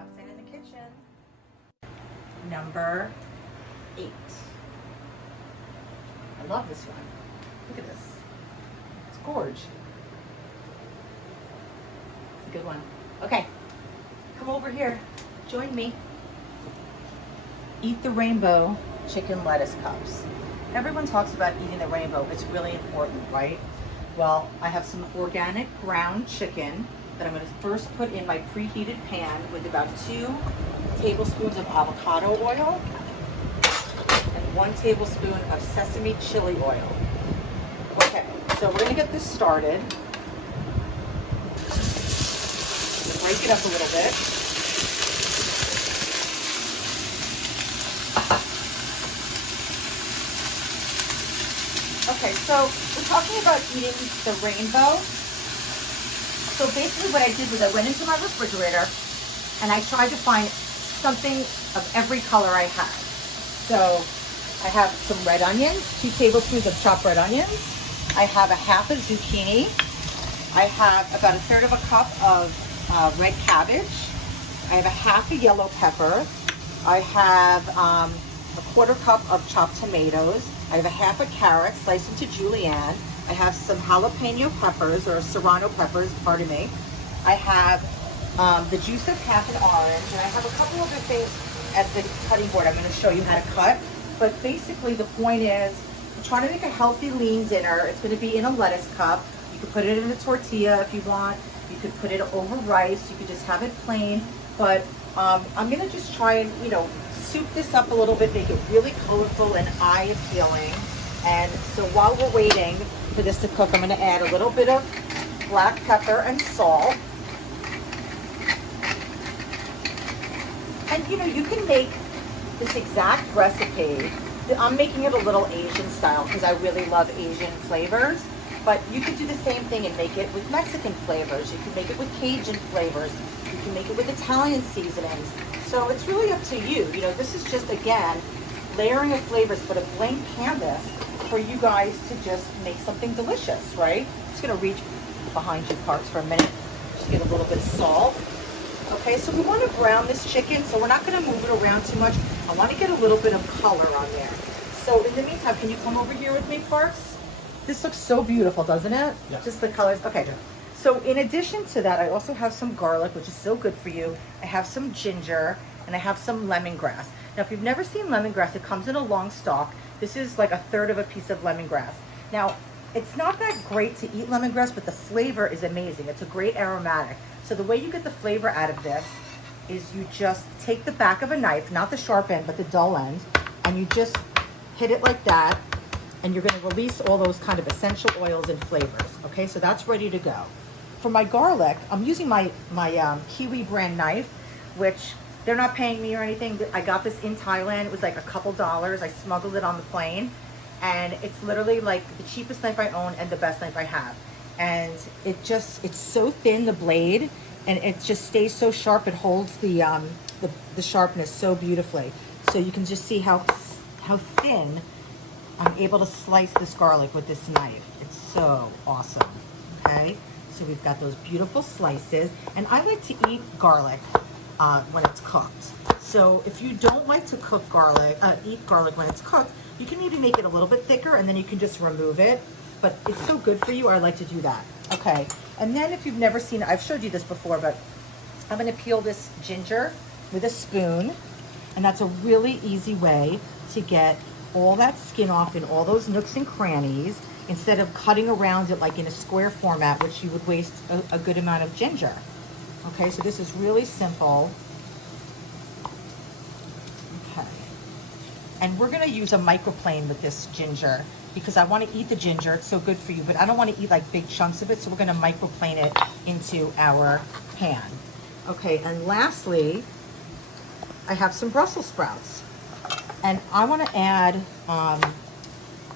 Kaftan in the kitchen. Number 8. I love this one. Look at this. It's gorge. It's a good one. Okay, come over here. Join me. Eat the rainbow chicken lettuce cups. Everyone talks about eating the rainbow. It's really important, right? Well, I have some organic ground chicken that I'm going to first put in my preheated pan with about 2 tablespoons of avocado oil and 1 tablespoon of sesame chili oil. Okay, so we're going to get this started. Break it up a little bit. Okay, so we're talking about eating the rainbow. So basically what I did was I went into my refrigerator and I tried to find something of every color I had. So I have some red onions, 2 tablespoons of chopped red onions. I have a half a zucchini. I have about 1/3 of a cup of red cabbage. I have a half a yellow pepper. I have a 1/4 cup of chopped tomatoes. I have a half a carrot sliced into julienne. I have some jalapeno peppers, or serrano peppers, pardon me. I have the juice of half an orange, and I have a couple other things at the cutting board I'm going to show you how to cut. But basically the point is, I'm trying to make a healthy, lean dinner. It's going to be in a lettuce cup. You could put it in a tortilla if you want. You could put it over rice. You could just have it plain. But I'm going to just try and, soup this up a little bit, make it really colorful and eye appealing. And so while we're waiting for this to cook, I'm going to add a little bit of black pepper and salt. And you can make this exact recipe. I'm making it a little Asian style because I really love Asian flavors. But you could do the same thing and make it with Mexican flavors. You can make it with Cajun flavors. You can make it with Italian seasonings. So it's really up to you. This is just, again, layering of flavors, but a blank canvas for you guys to just make something delicious, right? I'm just going to reach behind you parts for a minute. Just get a little bit of salt. Okay, so we want to brown this chicken, so we're not going to move it around too much. I want to get a little bit of color on there. So in the meantime, can you come over here with me, Parks? This looks so beautiful, doesn't it? Yeah. Just the colors. Okay. Yeah. So in addition to that, I also have some garlic, which is so good for you. I have some ginger, and I have some lemongrass. Now, if you've never seen lemongrass, it comes in a long stalk. This is like 1/3 of a piece of lemongrass. Now, it's not that great to eat lemongrass, but the flavor is amazing. It's a great aromatic. So the way you get the flavor out of this is you just take the back of a knife, not the sharp end, but the dull end, and you just hit it like that, and you're going to release all those kind of essential oils and flavors. Okay, so that's ready to go. For my garlic, I'm using my Kiwi brand knife, which they're not paying me or anything. I got this in Thailand. It was like a couple dollars. I smuggled it on the plane, and it's literally like the cheapest knife I own and the best knife I have. And it's so thin, the blade, and it just stays so sharp. It holds the sharpness so beautifully. So you can just see how thin I'm able to slice this garlic with this knife. It's so awesome. Okay, so we've got those beautiful slices, and I like to eat garlic when it's cooked. So if you don't like to eat garlic when it's cooked, you can maybe make it a little bit thicker, and then you can just remove it. But it's so good for you, I like to do that. Okay, and then if you've never seen it, I've showed you this before, but I'm going to peel this ginger with a spoon, and that's a really easy way to get all that skin off in all those nooks and crannies, instead of cutting around it like in a square format, which you would waste a good amount of ginger. Okay, so this is really simple. Okay, and we're going to use a microplane with this ginger because I want to eat the ginger. It's so good for you, but I don't want to eat like big chunks of it, so we're going to microplane it into our pan. Okay, and lastly, I have some Brussels sprouts. And I want to add,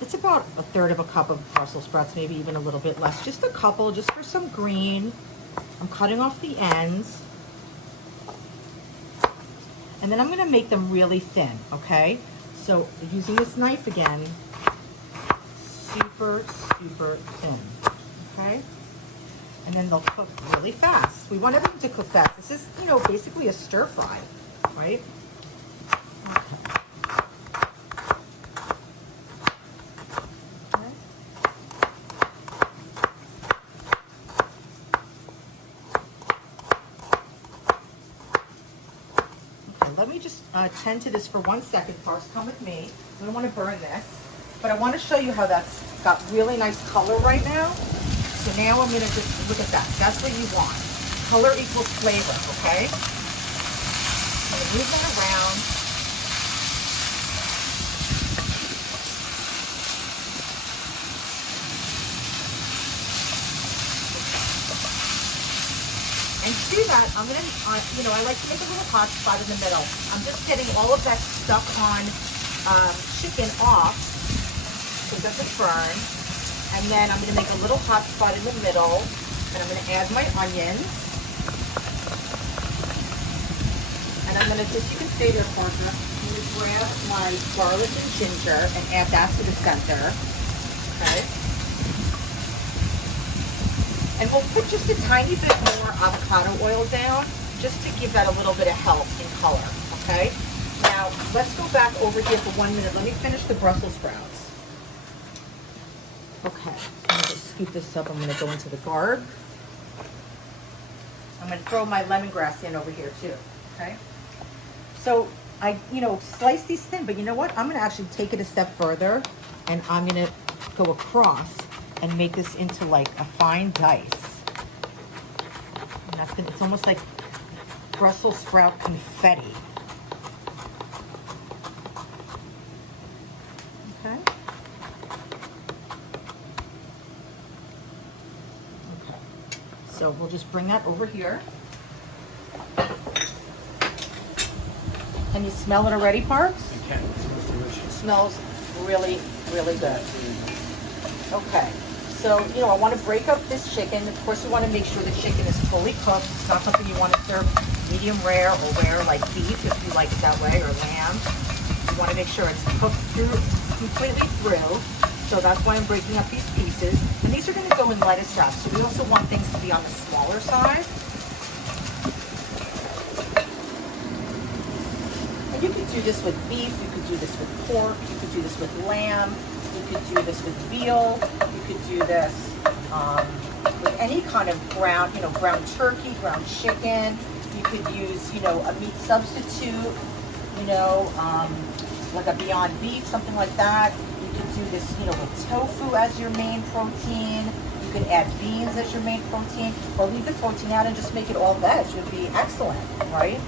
it's about 1/3 of a cup of Brussels sprouts, maybe even a little bit less. Just a couple, just for some green. I'm cutting off the ends. And then I'm going to make them really thin, okay? So using this knife again, super, super thin, okay? and then they'll cook really fast. We want everything to cook fast. This is, you know, basically a stir fry, right? Let me just tend to this for 1 second, Parks. Come with me. I don't want to burn this, but I want to show you how that's got really nice color right now. So now I'm going to just look at that. That's what you want. Color equals flavor, okay? I'm going to move that around. And to do that, I'm gonna, you know, I like to make a little hot spot in the middle. I'm just getting all of that stuck on chicken off, so it doesn't burn. And then I'm gonna make a little hot spot in the middle, and I'm gonna add my onions. And I'm gonna just, you can stay there, Parker. I'm gonna grab my garlic and ginger and add that to the center, okay? And we'll put just a tiny bit more avocado oil down just to give that a little bit of help in color, okay? Now, let's go back over here for 1 minute. Let me finish the Brussels sprouts. Okay, I'm gonna just scoop this up. I'm gonna go into the garb. I'm gonna throw my lemongrass in over here too, okay? So I, you know, slice these thin, but you know what? I'm gonna actually take it a step further, and I'm gonna go across and make this into like a fine dice. And that's gonna, it's almost like Brussels sprout confetti. Okay. Okay. So we'll just bring that over here. Can you smell it already, Parks? I can. It smells really, really good. Okay. So, you know, I want to break up this chicken. Of course, you want to make sure the chicken is fully cooked. It's not something you want to serve medium rare or rare like beef, if you like it that way, or lamb. You want to make sure it's cooked through, completely through. So that's why I'm breaking up these pieces. And these are going to go in lettuce wraps. So we also want things to be on the smaller side. And you could do this with beef. You could do this with pork. You could do this with lamb. You could do this with veal. You could do this with any kind of ground, you know, ground turkey, ground chicken. You could use, you know, a meat substitute, you know, like a Beyond Beef, something like that. You could do this, you know, with tofu as your main protein. You could add beans as your main protein, or leave the protein out and just make it all veg. It would be excellent, right?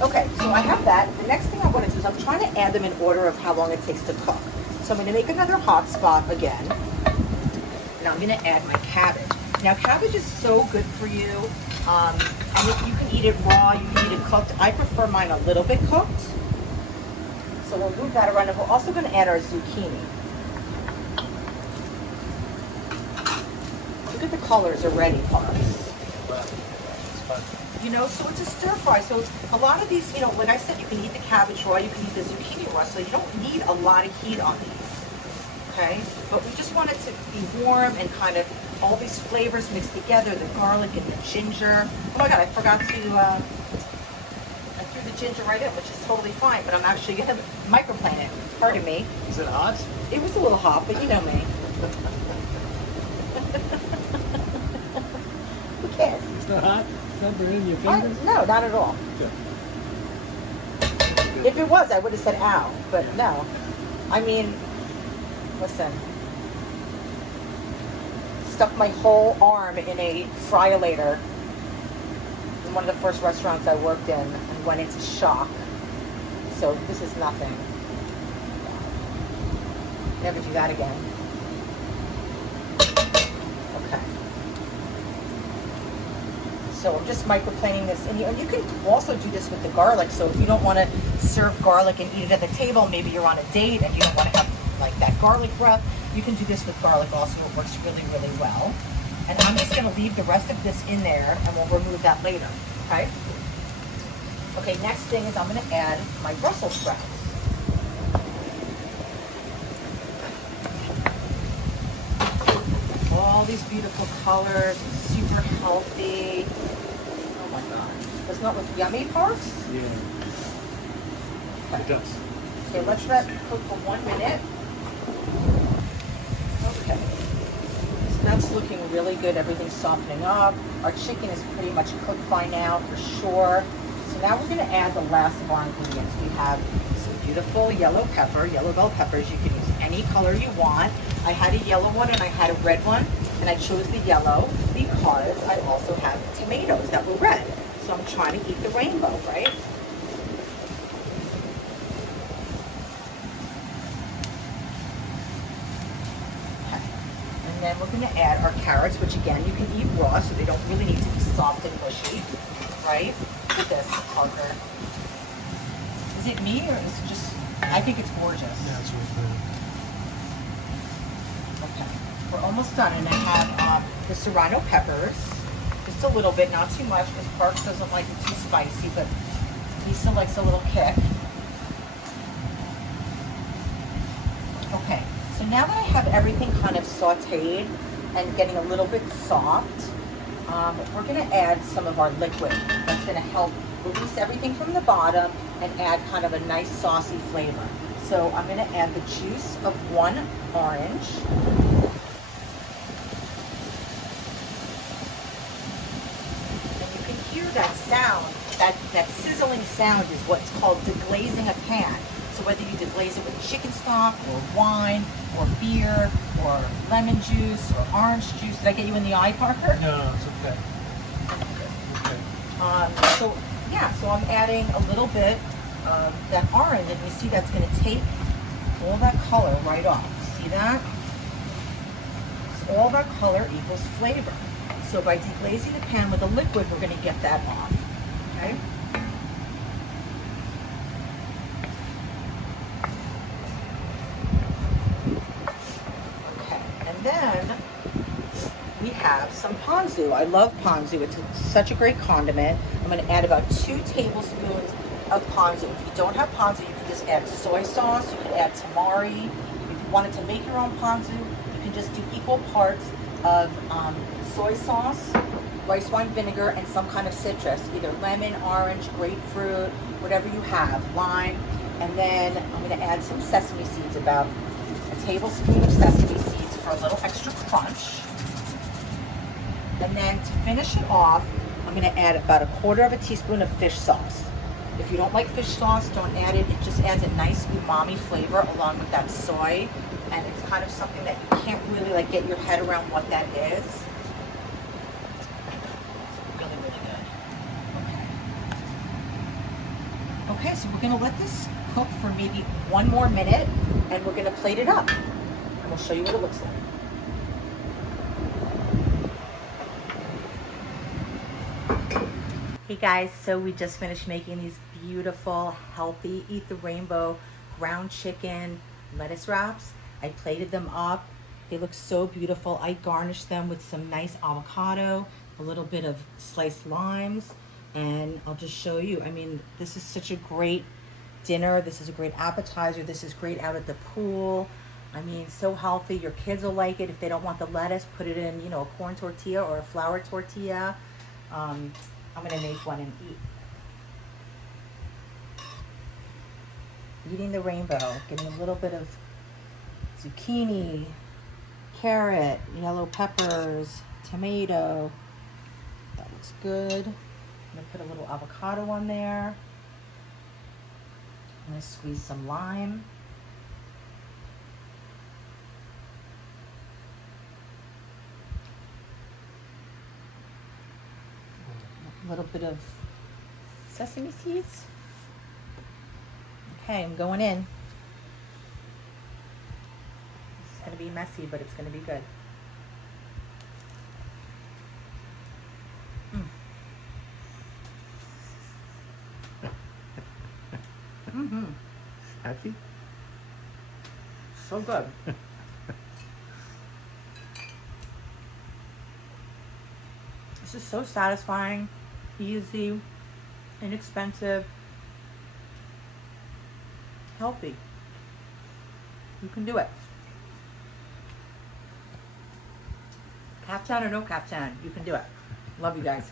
Okay, so I have that. The next thing I want to do is I'm trying to add them in order of how long it takes to cook. So I'm going to make another hot spot again, and I'm going to add my cabbage. Now, cabbage is so good for you, and if you can eat it raw, you can eat it cooked. I prefer mine a little bit cooked. So we'll move that around, and we're also going to add our zucchini. Look at the colors already, Parks. You know, so it's a stir fry. So a lot of these, you know, like I said, you can eat the cabbage raw, you can eat the zucchini raw, so you don't need a lot of heat on these, okay? But we just want it to be warm and kind of all these flavors mixed together, the garlic and the ginger. Oh my God, I forgot to, I threw the ginger right in, which is totally fine, but I'm actually going to microplane it. Pardon me. Is it hot? It was a little hot, but you know me. Who cares? It's not hot? It's not burning your fingers? No, not at all. Good. If it was, I would have said ow, but no. I mean, listen. Stuck my whole arm in a fryolator in one of the first restaurants I worked in and went into shock. So this is nothing. Never do that again. Okay. So I'm just microplaning this. And you can also do this with the garlic. So if you don't want to serve garlic and eat it at the table, maybe you're on a date and you don't want to have like that garlic breath, you can do this with garlic also. It works really, really well. And I'm just going to leave the rest of this in there and we'll remove that later. Okay? Okay, next thing is I'm going to add my Brussels sprouts. All all these beautiful colors, super healthy. Oh my God. Doesn't that look yummy, Parks? Yeah. Okay. It does. Okay, let's let it cook for 1 minute. Okay. So that's looking really good. Everything's softening up. Our chicken is pretty much cooked by now for sure. So now we're gonna add the last of our ingredients. We have some beautiful yellow bell peppers. You can use any color you want. I had a yellow one and I had a red one, and I chose the yellow because I also have tomatoes that were red. So I'm trying to eat the rainbow, right? Okay. And then we're gonna add our carrots, which again, you can eat raw, so they don't really need to be soft and mushy, right? Look at this, Parker. Is it me or is it just, I think it's gorgeous. Yeah, it's really good. Okay, we're almost done, and I have the serrano peppers, just a little bit, not too much, because Parks doesn't like it too spicy, but he still likes a little kick. Okay, so now that I have everything kind of sauteed and getting a little bit soft, we're gonna add some of our liquid that's gonna help release everything from the bottom and add kind of a nice saucy flavor. So I'm gonna add the juice of 1 orange. And you can hear that sound, that sizzling sound is what's called deglazing a pan. So whether you deglaze it with chicken stock or wine or beer or lemon juice or orange juice. Did I get you in the eye, Parker? No, it's okay. Okay. So yeah, so I'm adding a little bit of that orange, and you see that's going to take all that color right off. See that? So all that color equals flavor. So by deglazing the pan with a liquid, we're going to get that off. Okay? Okay, and then we have some ponzu. I love ponzu. It's such a great condiment. I'm going to add about 2 tablespoons of ponzu. If you don't have ponzu, you can just add soy sauce. You can add tamari. If you wanted to make your own ponzu, you can just do equal parts of soy sauce, rice wine vinegar, and some kind of citrus, either lemon, orange, grapefruit, whatever you have, lime. And then I'm going to add some sesame seeds, about a tablespoon of sesame seeds for a little extra crunch. And then to finish it off, I'm going to add about 1/4 teaspoon of fish sauce. If you don't like fish sauce, don't add it. It just adds a nice umami flavor along with that soy. And it's kind of something that you can't really like get your head around what that is. It's really, really good. Okay, so we're going to let this cook for maybe 1 more minute, and we're going to plate it up. And we'll show you what it looks like. Hey guys, so we just finished making these beautiful, healthy, eat the rainbow ground chicken lettuce wraps. I plated them up. They look so beautiful. I garnished them with some nice avocado, a little bit of sliced limes, and I'll just show you. I mean, this is such a great dinner. This is a great appetizer. This is great out at the pool. I mean, so healthy. Your kids will like it. If they don't want the lettuce, put it in, you know, a corn tortilla or a flour tortilla. I'm gonna make one and eat. Eating the rainbow, getting a little bit of zucchini, carrot, yellow peppers, tomato. That looks good. I'm gonna put a little avocado on there. I'm gonna squeeze some lime. A little bit of sesame seeds. Okay, I'm going in. It's gonna be messy, but it's gonna be good. Mm-hmm. Happy? So good. This is so satisfying, easy, inexpensive, healthy. You can do it. Kaftan or no Kaftan, you can do it. Love you guys.